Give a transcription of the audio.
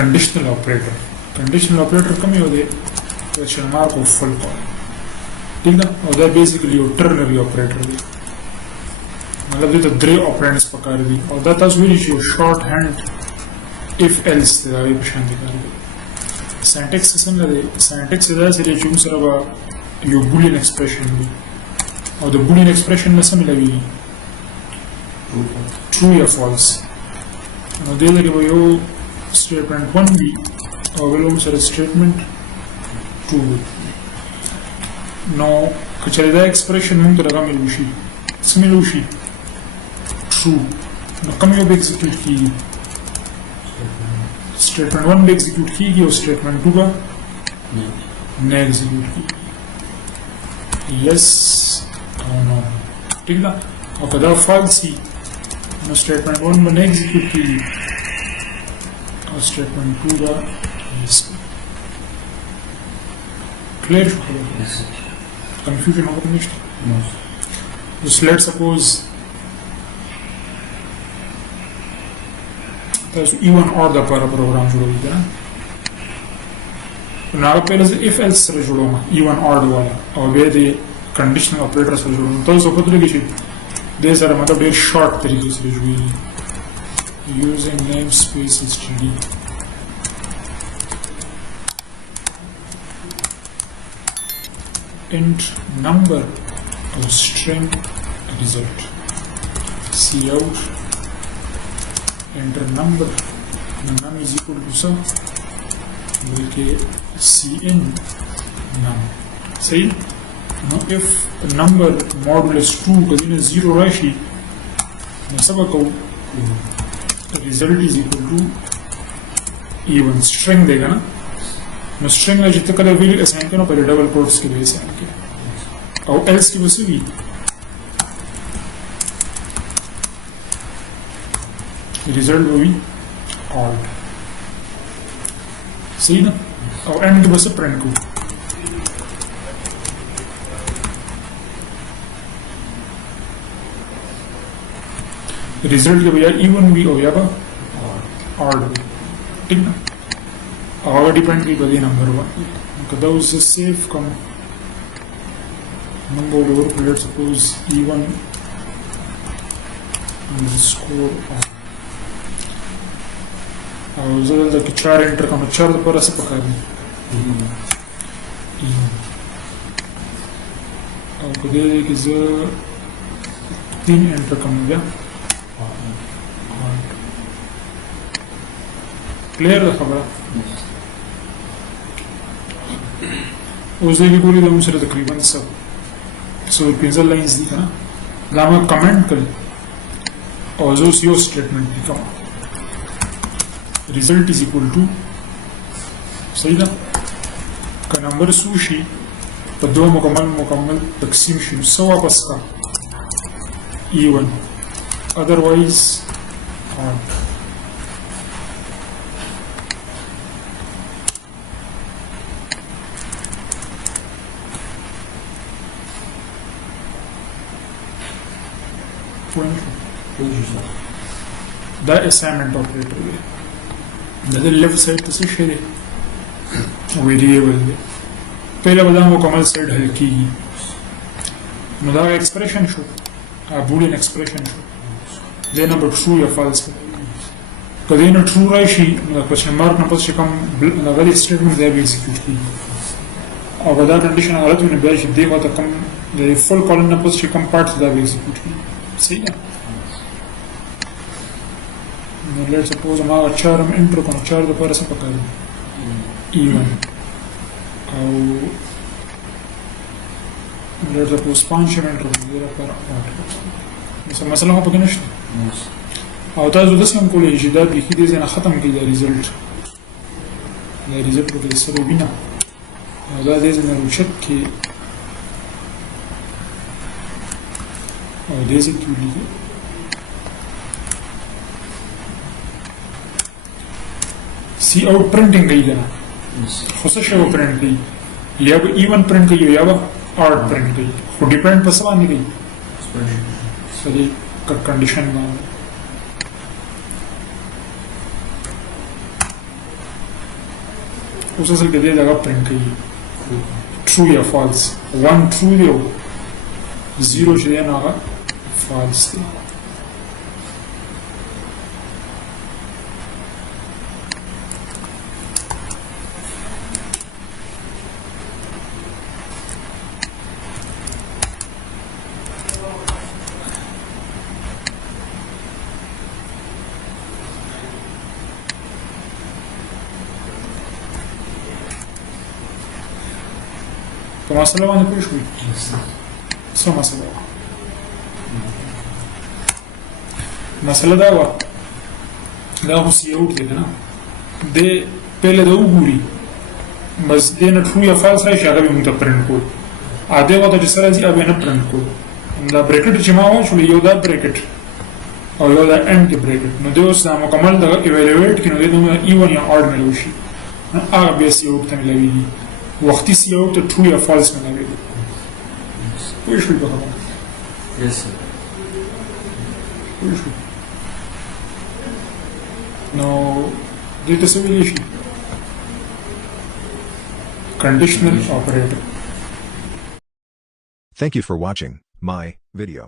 conditional operator. Conditional operator कम ही होते question mark or full call. ठीक ना? और that basically your ternary operator दी. मतलब ये तो three operands पकार दी. और that is really your shorthand if else दी आगे पछान दिखा दी. Syntax किसम लगे? Syntax इधर से ये चूँ सर अब your boolean expression दी. और the boolean expression में सब लगी true या false. और दे लगे वो यो statement 1 भी और वो लोग सर statement 2 भी. Now कचरे दा expression मुंग तो लगा मिलूशी. Similushi true. Now कम यो भी execute की. Statement 1 भी execute की और statement 2 का नहीं execute की. Yes or no. ठीक ना? और कदा false ही. Now statement 1 में नहीं execute की और statement 2 का yes. Clear? Yes. Confusion होगा नहीं? No. Just let's suppose there's even or the para program जुड़ा हुआ है ना. तो ना पहले से if else से जुड़ा हुआ even or वाला और वे दे conditional operator से जुड़ा हुआ तो इस ऊपर तो लगी चीज़ दे सारा मतलब very short तरीके से जुड़ी है using namespace std int number or string result cout enter number num is equal to sum cin num सही. Now if number modulus 2 कहीं 0 राशि मैं सब कहूँ result is equal to even string देगा ना. मैं string में जितने कलर value assign करूँ पहले double quotes के लिए assign किया और else की वजह से भी result वो भी odd सही ना. और end की वजह से print को result के बजाय even भी हो गया odd भी. ठीक ना. और depend की बजाय number 1 कदा उससे safe कम number over let's suppose even score और ज़्यादा कि 4 enter कम 4 तो पर ऐसे पका नहीं और कदे कि ज़ 3 enter कम हो गया. क्लियर है खबर. उसे भी पूरी दम से तकरीबन सब सो पिंजल लाइंस दिखा ना लामा कमेंट कर और जो सीओ स्टेटमेंट दिखा रिजल्ट इज इक्वल टू सही ना का नंबर सूशी पर दो मुकम्मल तकसीम शुरू सौ वापस का even otherwise odd. The assignment operator the left side to say variable पहले बता मुकम्मल सेट हल की मतलब expression show boolean expression then number true या false कभी ना true राइशी मतलब question mark नंबर से कम वाली statement दे भी execute की और बता condition गलत होने बैच देखो तो कम the full column नंबर से कम parts दे भी execute की सही है. let's suppose हमारा 4 हम enter करना 4 दोपहर से पका रहे even और let's suppose 5 हम enter करना ये पर مثلا مثلا هو بقيناش او تاسو د سم کولې چې دا به کېدې نه ختم کړي دا ریزلټ په سره وینه او دا دې نه روچت کې او دې څه کېږي سی اوټ پرنټینګ کوي دا خو څه شی پرنټ کوي یا به ایون پرنټ کوي یا به آرټ پرنټ کوي خو ډیپند په څه باندې کوي सही कंडीशन में اوس اصل کې دې دغه پرنټ کوي true یا false 1 true دی او 0 چې دی نو هغه false دی په مسله باندې پوه شوي څه مسله وه مسله دا وه دا خو سی اوټ دی که نه دی پهله د وګوري بس دې نه ټرو یا فالس راشي هغه به مونږ ته پرنټ کړو دې وخت چې سره ځي هغه به نه پرنټ کړو دا بریکټ چې ما واچولو یو دا بریکټ او یو دا انډ بریکټ نو دی اوس دا مکمل دغه ایویلویټ کړي نو دی دومره ایون یا آډ ملو شي هغه بیا سی اوټ ته ملویږي وقتی سی اوټ ته ټرو یا فالس ملویږي پوه شوي په خبره Yes, sir. پوه شوي نو دې ته څه ویلی شي Conditional operator. Thank you for watching my video.